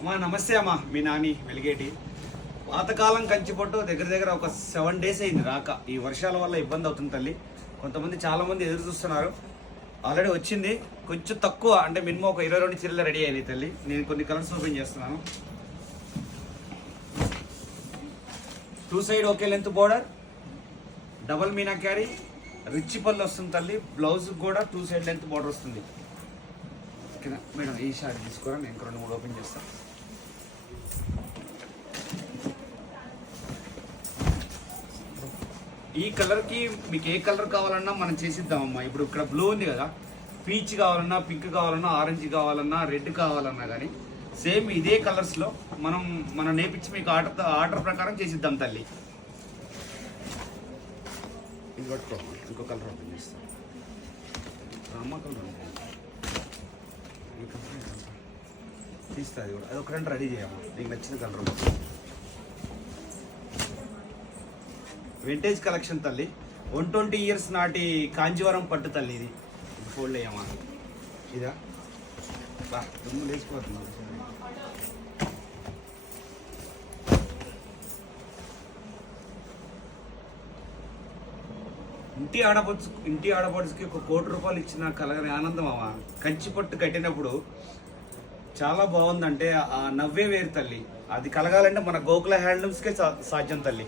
అమ్మా నమస్తే అమ్మా, మీ నాని వెలిగేటి. పాతకాలం కంచిపట్టు దగ్గర దగ్గర ఒక 7 days అయింది రాక. ఈ వర్షాల వల్ల ఇబ్బంది అవుతుంది తల్లి. కొంతమంది చాలామంది ఎదురు చూస్తున్నారు. ఆల్రెడీ వచ్చింది, కొంచెం తక్కువ అంటే మినిమం ఒక 22 చీరలు రెడీ అయినాయి తల్లి. నేను కొన్ని కలర్స్ ఓపెన్ చేస్తున్నాను. 2 side ఒకే లెంత్ బోర్డర్, డబల్ మీనా క్యారీ, రిచ్ పళ్ళు వస్తుంది తల్లి. బ్లౌజ్ కూడా 2 side లెంత్ బోర్డర్ వస్తుంది. ఓకేనా మేడం, ఈ షార్ట్ తీసుకోరా, నేను 2-3 ఓపెన్ చేస్తాను. ఈ కలర్కి మీకు ఏ కలర్ కావాలన్నా మనం చేసిద్దామమ్మా. ఇప్పుడు ఇక్కడ బ్లూ ఉంది కదా, పీచ్ కావాలన్నా, పింక్ కావాలన్నా, ఆరెంజ్ కావాలన్నా, రెడ్ కావాలన్నా కానీ సేమ్ ఇదే కలర్స్లో మనం నేర్పించి మీకు ఆర్డర్ ప్రకారం చేసిద్దాం తల్లి. ఇది పట్టుకో, ఇంకో కలర్ ఓపెన్ చేస్తాం. రామా కలర్ తీస్తా, అది కూడా అది ఒక 2 రెడీ చేయమ్మా. నీకు నచ్చిన కలర్ వింటేజ్ కలెక్షన్ తల్లి. 120 years నాటి కాంజీవరం పట్టు తల్లి. ఇది ఫోల్డ్ అయ్యామా, ఇదా బా దుమ్ము లేచిపోతుంది. ఇంటి ఆడపడుచుకి 1 కోటి రూపాయలు ఇచ్చిన కలగని ఆనందం అమ్మా. కంచి పట్టు కట్టినప్పుడు చాలా బాగుందంటే ఆ నవ్వే వేరు తల్లి. అది కలగాలంటే మన గోకుల హ్యాండ్లూమ్స్కే సాధ్యం తల్లి.